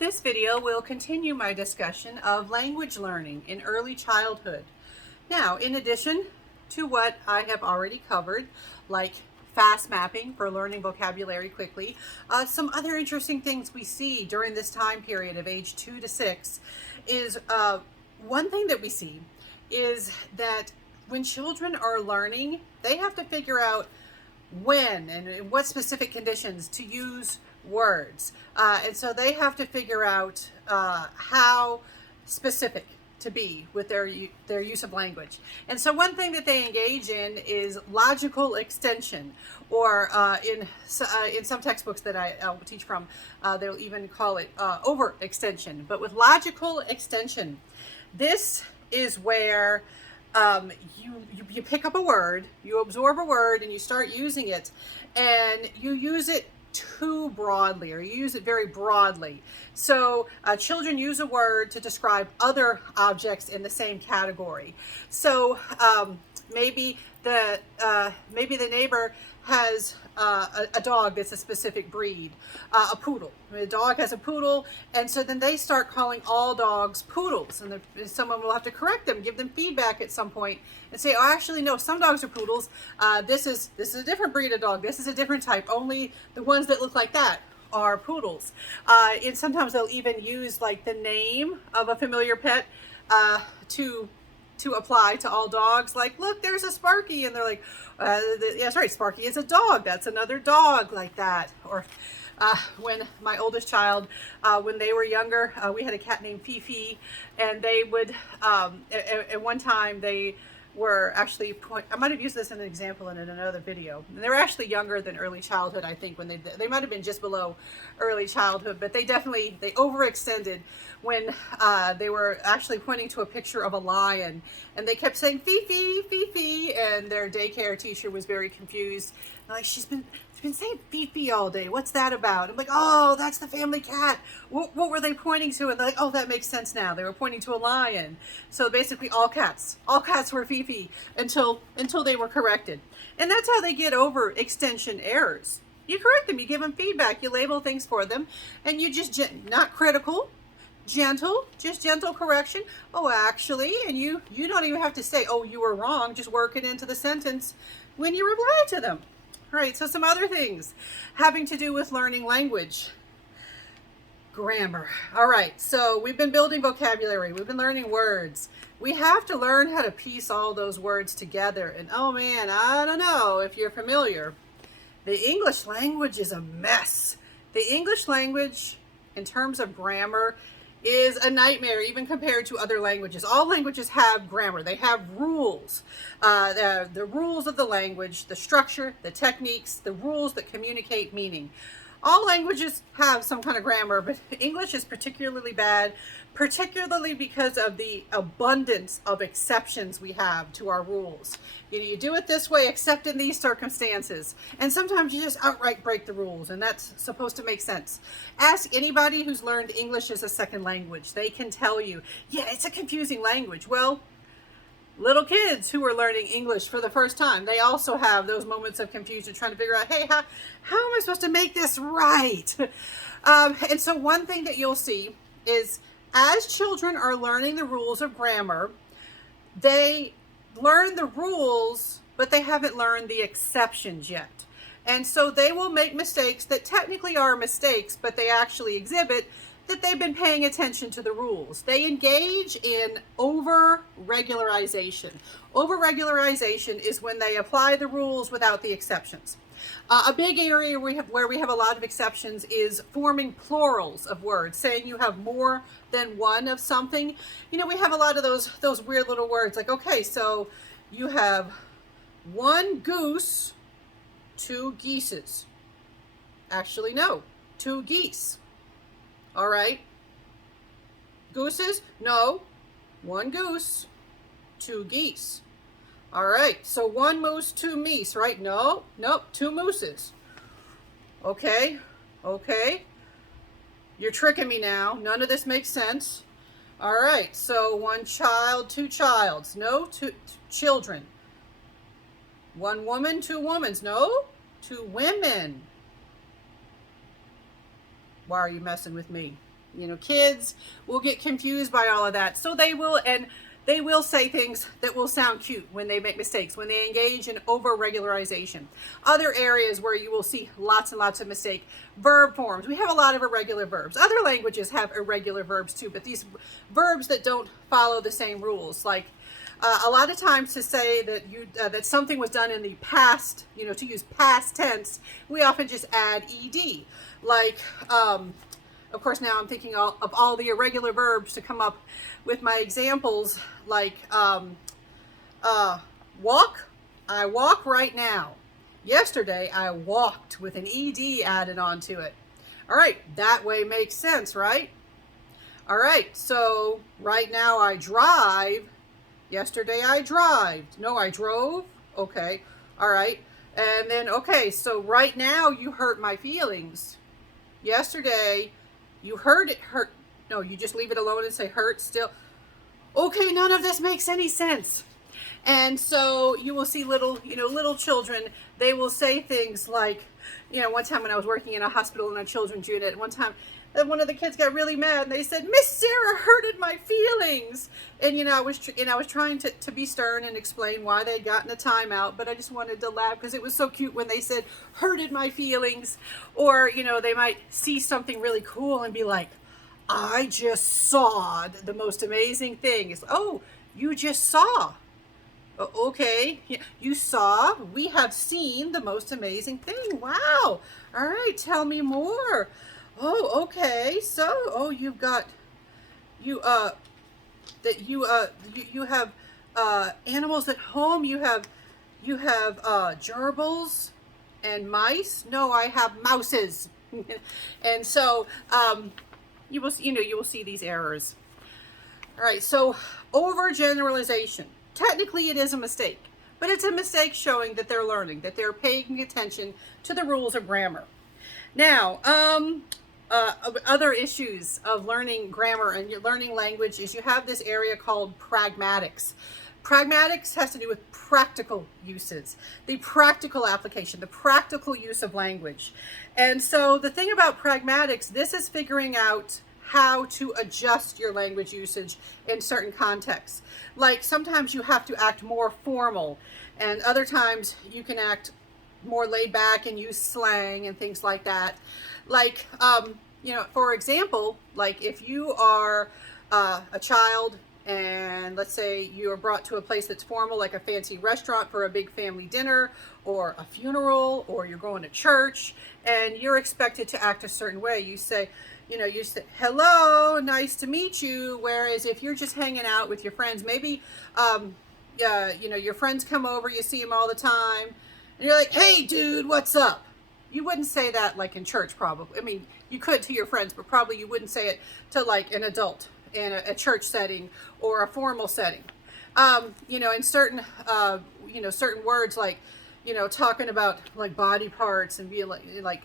This video will continue my discussion of language learning in early childhood. Now, in addition to what I have already covered, like fast mapping for learning vocabulary quickly, some other interesting things we see during this time period of age 2 to 6 is one thing that we see is that when children are learning, they have to figure out when and in what specific conditions to use words. And so they have to figure out how specific to be with their use of language. And so one thing that they engage in is logical extension, or in some textbooks that I'll teach from, they'll even call it overextension. But with logical extension, this is where you pick up a word, you absorb a word, and you start using it, and you use it too broadly, or you use it very broadly. So children use a word to describe other objects in the same category. So maybe the neighbor has a dog that's a specific breed, a poodle. The dog has a poodle, and so then they start calling all dogs poodles, and someone will have to correct them, give them feedback at some point, and say, "Oh, actually, no, some dogs are poodles. This is a different breed of dog. This is a different type. Only the ones that look like that are poodles." And sometimes they'll even use like the name of a familiar pet to apply to all dogs. Like, look, there's a Sparky, and they're like, yeah, that's right, Sparky is a dog, that's another dog, like that. Or when my oldest child, when they were younger, we had a cat named Fifi, and they would at one time they were actually I might have used this in an example in another video. And they were actually younger than early childhood, I think, when they might have been just below early childhood, but they overextended when they were actually pointing to a picture of a lion, and they kept saying Fifi, Fifi, and their daycare teacher was very confused. Like, she's been saying Fifi all day. What's that about? I'm like, oh, that's the family cat. What were they pointing to? And they're like, oh, that makes sense now. They were pointing to a lion. So basically all cats were Fifi until they were corrected. And that's how they get over extension errors. You correct them, you give them feedback, you label things for them, and you just, not critical, gentle, just gentle correction. Oh, actually, and you don't even have to say, oh, you were wrong, just work it into the sentence when you reply to them. Right, so some other things having to do with learning language. Grammar. All right, so we've been building vocabulary, we've been learning words. We have to learn how to piece all those words together. And oh man, I don't know if you're familiar. The English language is a mess. The English language, in terms of grammar, is a nightmare, even compared to other languages. All languages have grammar. They have rules. The rules of the language, the structure, the techniques, the rules that communicate meaning. All languages have some kind of grammar, but English is particularly bad, particularly because of the abundance of exceptions we have to our rules. You do it this way, except in these circumstances. And sometimes you just outright break the rules, and that's supposed to make sense. Ask anybody who's learned English as a second language. They can tell you, yeah, it's a confusing language. Well, little kids who are learning English for the first time, they also have those moments of confusion, trying to figure out, hey, how am I supposed to make this right? And so one thing that you'll see is, as children are learning the rules of grammar, they learn the rules, but they haven't learned the exceptions yet. And so they will make mistakes that technically are mistakes, but they actually exhibit that they've been paying attention to the rules. They engage in over-regularization. Over-regularization is when they apply the rules without the exceptions. A big area where we have a lot of exceptions is forming plurals of words, saying you have more than one of something. You know, we have a lot of those weird little words, like, okay, so you have one goose, two geeses. Actually, no, two geese. All right. Gooses? No. One goose, two geese. All right. So one moose, two meese, right? No. Nope. Two mooses. Okay. Okay. You're tricking me now. None of this makes sense. All right. So one child, two childs. No. Two children. One woman, two womans. No. Two women. Why are you messing with me? Kids will get confused by all of that. So they will say things that will sound cute when they make mistakes, when they engage in over-regularization. Other areas where you will see lots and lots of mistake, verb forms. We have a lot of irregular verbs. Other languages have irregular verbs too, but these verbs that don't follow the same rules, like a lot of times to say that that something was done in the past, to use past tense, we often just add ed. Like, of course, now I'm thinking of all the irregular verbs to come up with my examples, like walk. I walk right now. Yesterday, I walked with an ed added onto it. All right, that way makes sense, right? All right, so right now I drive. Yesterday I drived. No, I drove. Okay. All right. And then, okay, so right now you hurt my feelings. Yesterday you hurt it. Hurt. No, you just leave it alone and say hurt still. Okay, none of this makes any sense. And so you will see little children, they will say things like, one time when I was working in a hospital in a children's unit, one time one of the kids got really mad and they said, Miss Sarah hurted my feelings. And I was trying to be stern and explain why they'd gotten a timeout, but I just wanted to laugh because it was so cute when they said hurted my feelings. Or they might see something really cool and be like, I just saw the most amazing thing. It's, oh, you just saw. Okay, you saw. We have seen the most amazing thing. Wow. All right, tell me more. Oh, okay. So, you've got you have animals at home. You have gerbils and mice. No, I have mouses. And so you will see these errors. All right. So overgeneralization. Technically, it is a mistake, but it's a mistake showing that they're learning, that they're paying attention to the rules of grammar. Now, other issues of learning grammar and learning language is you have this area called pragmatics. Pragmatics has to do with practical uses, the practical application, the practical use of language. And so the thing about pragmatics, this is figuring out how to adjust your language usage in certain contexts. Like sometimes you have to act more formal, and other times you can act more laid back and use slang and things like that. Like, for example, like if you are a child and let's say you are brought to a place that's formal, like a fancy restaurant for a big family dinner or a funeral, or you're going to church and you're expected to act a certain way. You say, hello, nice to meet you. Whereas if you're just hanging out with your friends, maybe, your friends come over, you see them all the time, and you're like, hey, dude, what's up? You wouldn't say that like in church, probably. I mean, you could to your friends, but probably you wouldn't say it to like an adult in a church setting or a formal setting. In certain, certain words like, talking about like body parts and being like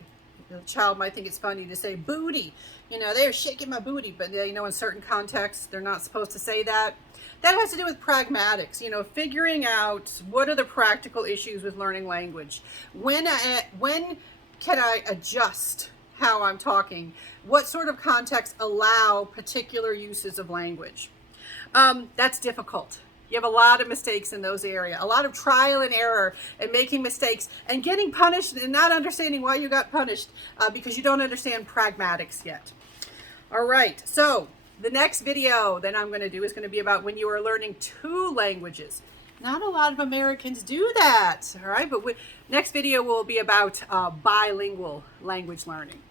the child might think it's funny to say booty. They're shaking my booty, but in certain contexts, they're not supposed to say that. That has to do with pragmatics, figuring out what are the practical issues with learning language. When can I adjust how I'm talking? What sort of contexts allow particular uses of language? That's difficult. You have a lot of mistakes in those areas, a lot of trial and error and making mistakes and getting punished and not understanding why you got punished because you don't understand pragmatics yet. All right, so the next video that I'm going to do is going to be about when you are learning two languages. Not a lot of Americans do that, all right? But next video will be about bilingual language learning.